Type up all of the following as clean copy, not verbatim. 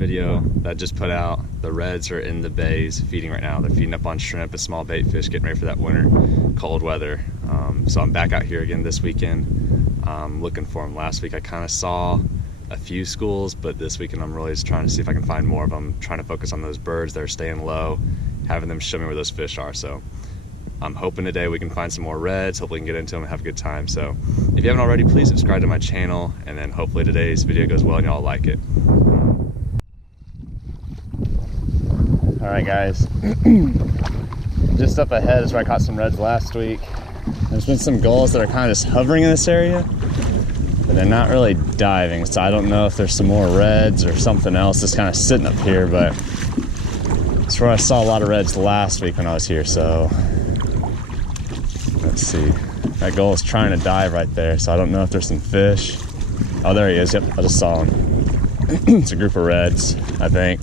video that I just put out, the reds are in the bays feeding right now. They're feeding up on shrimp and small bait fish, getting ready for that winter cold weather. So I'm back out here again this weekend, looking for them. Last week I kind of saw a few schools, but this weekend I'm really just trying to see if I can find more of them, trying to focus on those birds that are staying low, having them show me where those fish are. So I'm hoping today we can find some more reds, hopefully we can get into them and have a good time. So if you haven't already, please subscribe to my channel, and then hopefully today's video goes well and y'all like it. All right guys, just up ahead is where I caught some reds last week. There's been some gulls that are kind of just hovering in this area, but they're not really diving. So I don't know if there's some more reds or something else just kind of sitting up here, but it's where I saw a lot of reds last week when I was here. So let's see, that gull is trying to dive right there, so I don't know if there's some fish. Oh, there he is. Yep, I just saw him. It's a group of reds, I think.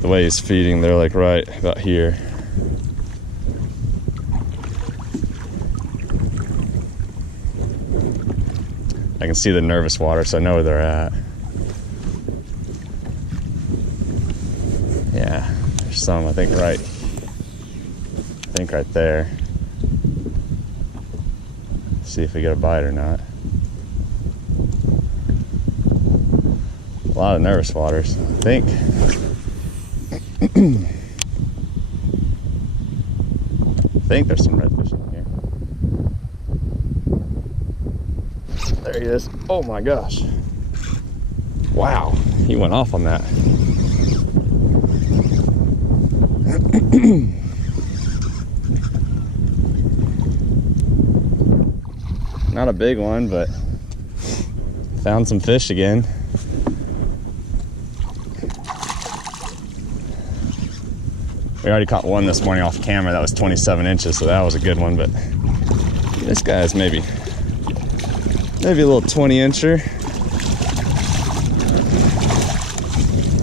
The way he's feeding, they're like right about here. I can see the nervous water, so I know where they're at. Yeah, there's some, I think right there. See if we get a bite or not. A lot of nervous waters, I think. I think there's some redfish in here. There he is. Oh my gosh. Wow, he went off on that. Not a big one, but found some fish again. We already caught one this morning off camera that was 27 inches, so that was a good one, but this guy's maybe a little 20-incher.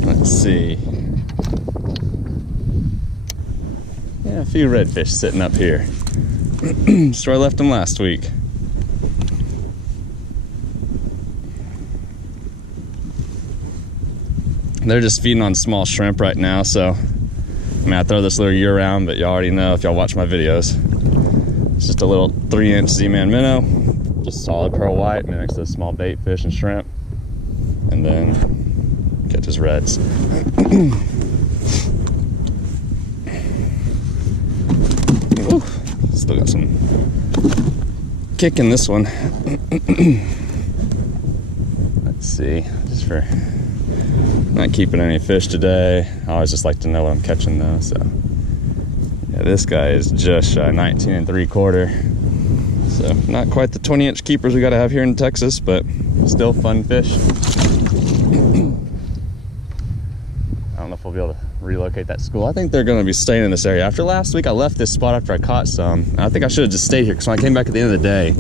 Let's see. Yeah, a few redfish sitting up here. That's where I left them last week. They're just feeding on small shrimp right now, so I mean, I throw this lure year-round, but y'all already know if y'all watch my videos. It's just a little 3-inch Z-Man minnow, just solid pearl white, mimics those small bait fish and shrimp, and then catches reds. Ooh, still got some kick in this one. Let's see, just for not keeping any fish today. I always just like to know what I'm catching though. So yeah, this guy is just shy 19 3/4. So not quite the 20-inch keepers we gotta have here in Texas, but still fun fish. I don't know if we'll be able to relocate that school. I think they're gonna be staying in this area. After last week, I left this spot after I caught some. I think I should have just stayed here, because when I came back at the end of the day,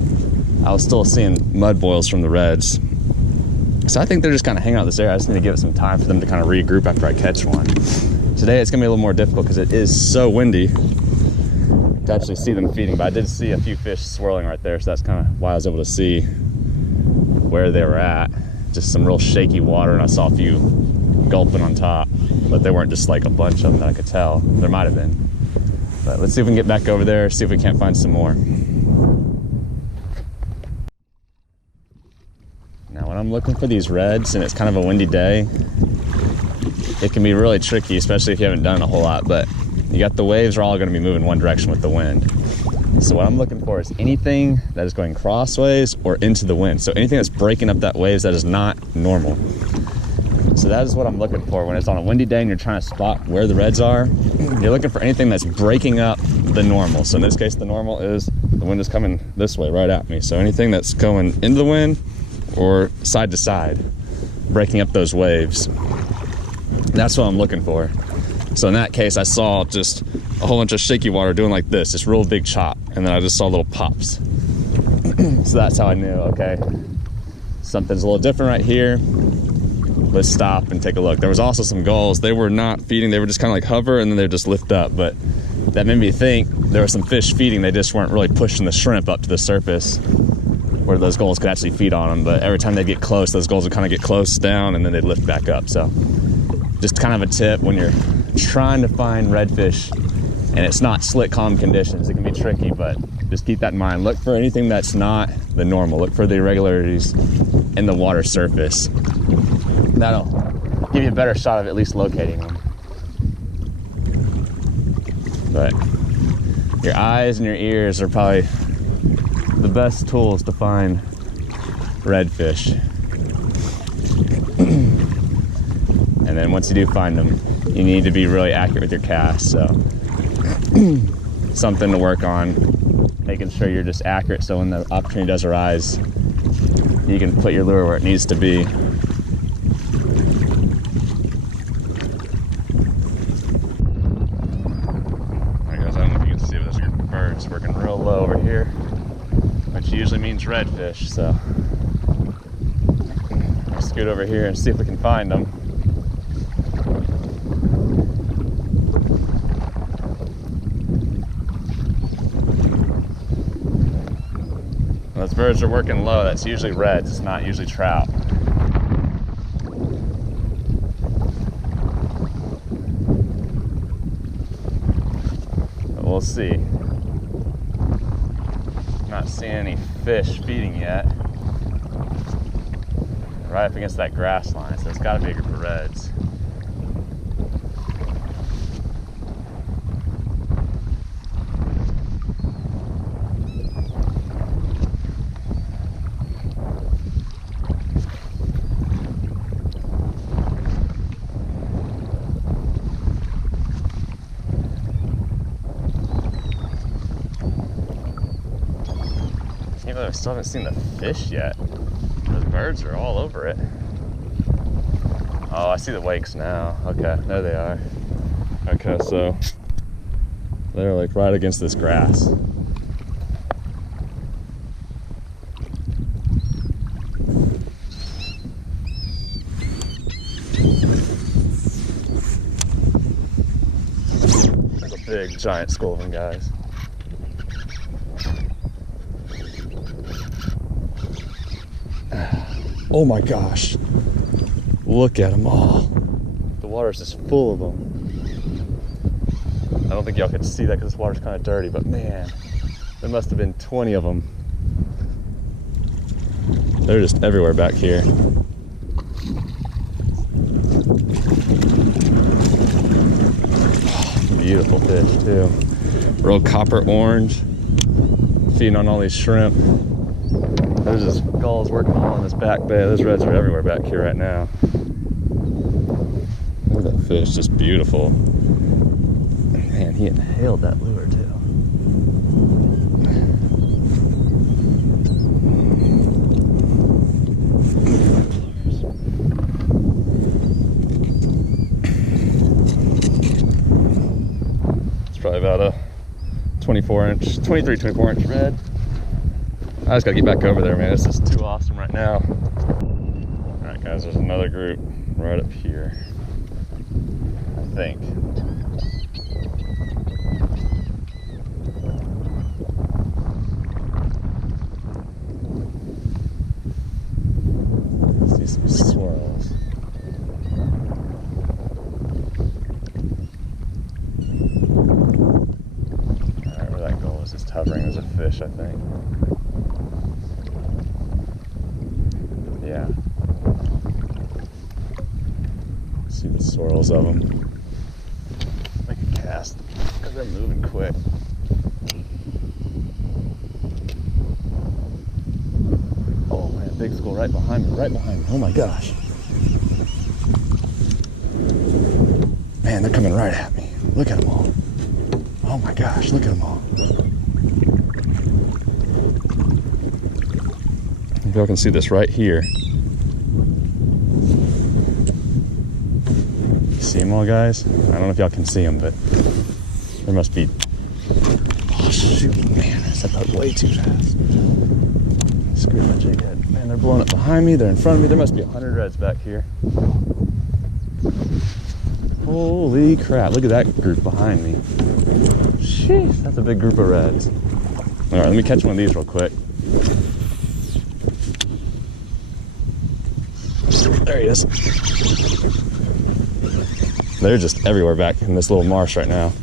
I was still seeing mud boils from the reds. So I think they're just kind of hanging out in this area. I just need to give it some time for them to kind of regroup after I catch one. Today it's gonna be a little more difficult because it is so windy to actually see them feeding, but I did see a few fish swirling right there, so that's kind of why I was able to see where they were at. Just some real shaky water, and I saw a few gulping on top, but they weren't just like a bunch of them that I could tell. There might have been. But let's see if we can get back over there, see if we can't find some more. Now when I'm looking for these reds and it's kind of a windy day, it can be really tricky, especially if you haven't done a whole lot, but you got the waves are all going to be moving one direction with the wind. So what I'm looking for is anything that is going crossways or into the wind. So anything that's breaking up that waves that is not normal. So that is what I'm looking for when it's on a windy day and you're trying to spot where the reds are. You're looking for anything that's breaking up the normal. So in this case, the normal is the wind is coming this way right at me. So anything that's going into the wind or side to side, breaking up those waves. That's what I'm looking for. So in that case, I saw just a whole bunch of shaky water doing like this, this real big chop, and then I just saw little pops. So that's how I knew, okay, something's a little different right here. Let's stop and take a look. There was also some gulls. They were not feeding, they were just kind of like hover and then they just lift up, but that made me think there were some fish feeding, they just weren't really pushing the shrimp up to the surface. where those gulls could actually feed on them, but every time they get close, those gulls would kind of get close down and then they'd lift back up. So just kind of a tip when you're trying to find redfish and it's not slick, calm conditions, it can be tricky, but just keep that in mind. Look for anything that's not the normal. Look for the irregularities in the water surface. That'll give you a better shot of at least locating them. But your eyes and your ears are probably the best tools to find redfish. And then once you do find them, you need to be really accurate with your cast. So something to work on, making sure you're just accurate so when the opportunity does arise, you can put your lure where it needs to be. Alright guys, I don't know if you can see, but there's a group of birds working real low over here, which usually means redfish, so I'll scoot over here and see if we can find them. Those birds are working low. That's usually reds, it's not usually trout. But we'll see. Not seeing any fish feeding yet. Right up against that grass line, so it's got to be a group of reds. I still haven't seen the fish yet. Those birds are all over it. Oh, I see the wakes now. Okay, there they are. Okay, so they're like right against this grass. There's a big giant school of them, guys. Oh my gosh, look at them all. The water's just full of them. I don't think y'all can see that because this water's kind of dirty, but man, there must have been 20 of them. They're just everywhere back here. Oh, beautiful fish too. Real copper orange, feeding on all these shrimp. There's just gulls working all in this back bay. Those reds are everywhere back here right now. Look at that fish, just beautiful. Man, he inhaled that lure too. It's probably about a 24 inch red. I just gotta get back over there, man. This is too awesome right now. All right, guys, there's another group right up here, I think. I see some swirls. All right, where that goal is just hovering. There's a fish, I think. Yeah. See the swirls of them. Make a cast because they're moving quick. Oh man, big school right behind me, right behind me. Oh my gosh. Man, they're coming right at me. Look at them all. Oh my gosh, look at them all. If y'all can see this right here. See them all, guys? I don't know if y'all can see them, but there must be. Oh shoot, man, I set that way too fast. Screw my jig head. Man, they're blowing up behind me, they're in front of me. There must be 100 reds back here. Holy crap, look at that group behind me. Sheesh, that's a big group of reds. All right, let me catch one of these real quick. There he is. They're just everywhere back in this little marsh right now.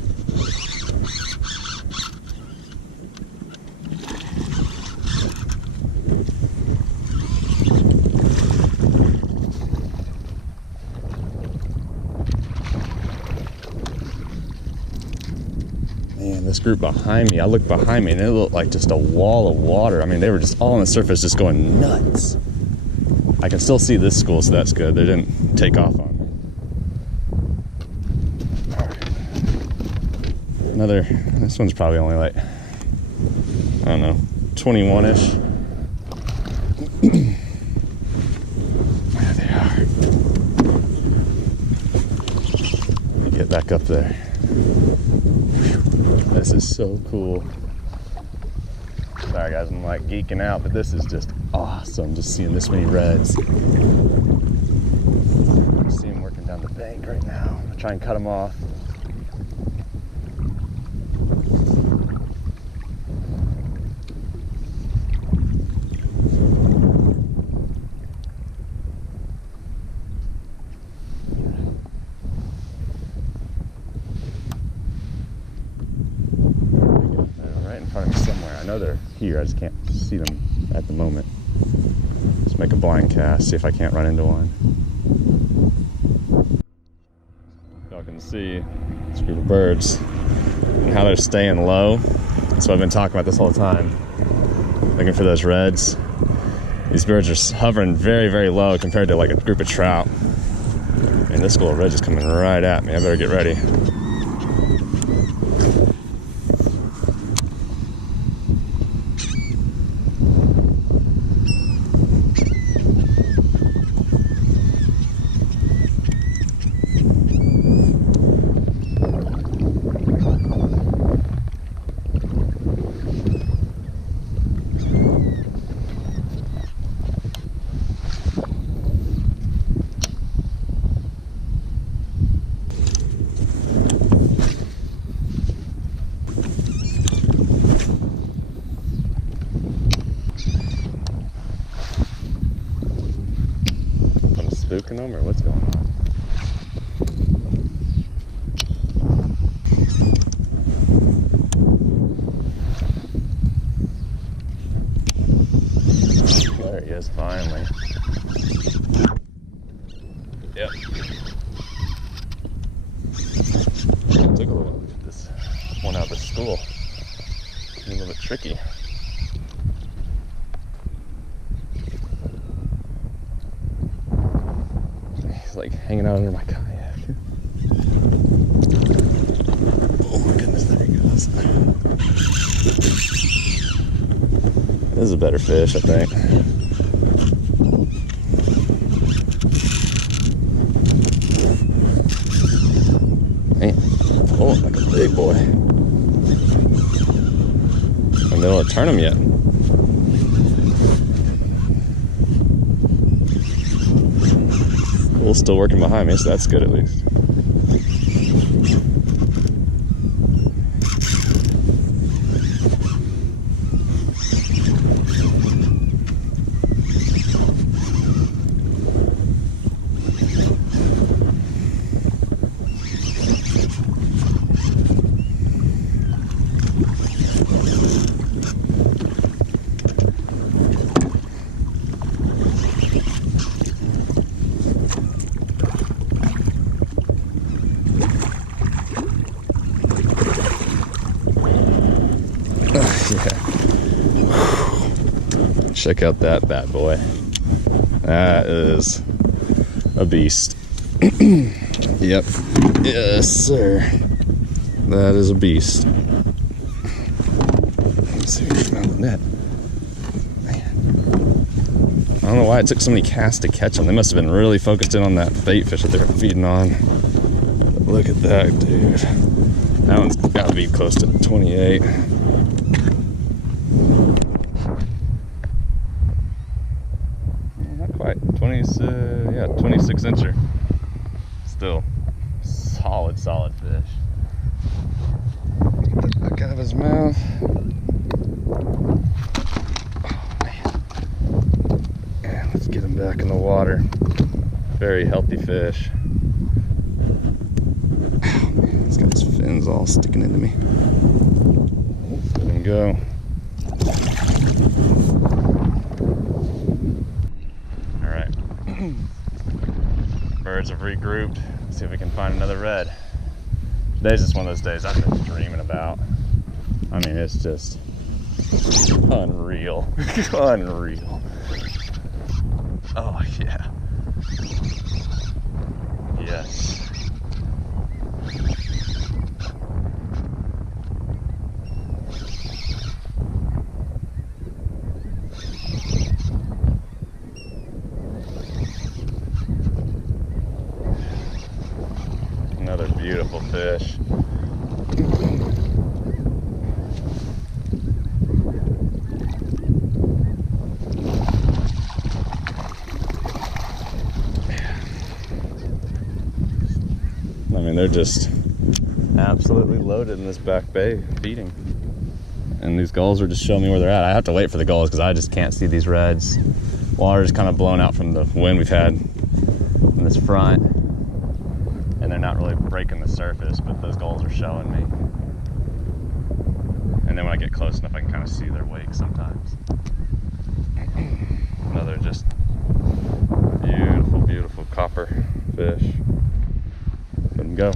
Man, this group behind me, I looked behind me and it looked like just a wall of water. I mean, they were just all on the surface just going nuts. I can still see this school, so that's good. They didn't take off on me. Another, this one's probably only like, I don't know, 21-ish. There they are. Let me get back up there. This is so cool. Sorry guys, I'm like geeking out, but this is just awesome, just seeing this many reds. I see them working down the bank right now. I'm gonna try and cut them off. I know they're here, I just can't see them at the moment. Just make a blind cast, see if I can't run into one. Y'all can see this group of birds and how they're staying low. That's what I've been talking about this whole time. Looking for those reds. These birds are hovering very, very low compared to like a group of trout. And this little red is coming right at me. I better get ready. Spooking them, or what's going on? There he is, finally. Yep. It took a little while to get this one out of the school. It's a little bit tricky. Like hanging out under my kayak. Oh my goodness, there he goes. This is a better fish, I think. Man, oh, like a big boy. I'm not able to turn him yet. Bull's still working behind me, so that's good at least. Yeah. Check out that bad boy. That is a beast. Yep. Yes, sir. That is a beast. Let's see if we can found the net. Man. I don't know why it took so many casts to catch them. They must have been really focused in on that bait fish that they were feeding on. But look at that, dude. That one's got to be close to 28. Not quite. 26 incher. Still solid fish. Get the hook out of his mouth. Oh man. Yeah, let's get him back in the water. Very healthy fish. Oh, man, he's got his fins all sticking into me. Let him go. All right. Birds have regrouped. Let's see if we can find another red. Today's just one of those days I've been dreaming about. I mean, it's just unreal. Unreal. Oh, yeah. Yes. Another beautiful fish. I mean, they're just absolutely loaded in this back bay feeding. And these gulls are just showing me where they're at. I have to wait for the gulls because I just can't see these reds. Water's kind of blown out from the wind we've had in this front. And they're not really breaking the surface, but those gulls are showing me. And then when I get close enough, I can kind of see their wake sometimes. Another just beautiful, beautiful copper fish. Let them go.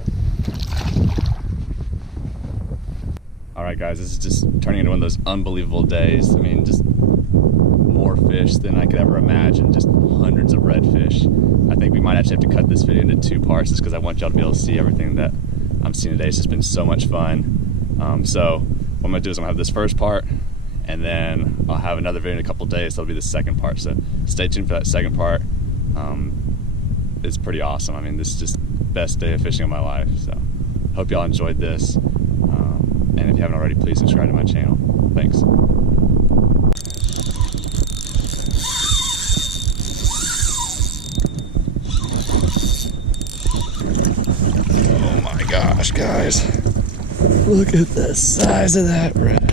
All right, guys, this is just turning into one of those unbelievable days. I mean, just more fish than I could ever imagine. Just hundreds of redfish. I think we might actually have to cut this video into 2 parts just because I want y'all to be able to see everything that I'm seeing today. It's just been so much fun. So what I'm gonna do is I'm gonna have this first part, and then I'll have another video in a couple days. That'll be the second part. So stay tuned for that second part. It's pretty awesome. I mean, this is just the best day of fishing of my life. So hope y'all enjoyed this. And if you haven't already, please subscribe to my channel. Thanks. Oh my gosh, guys. Look at the size of that red.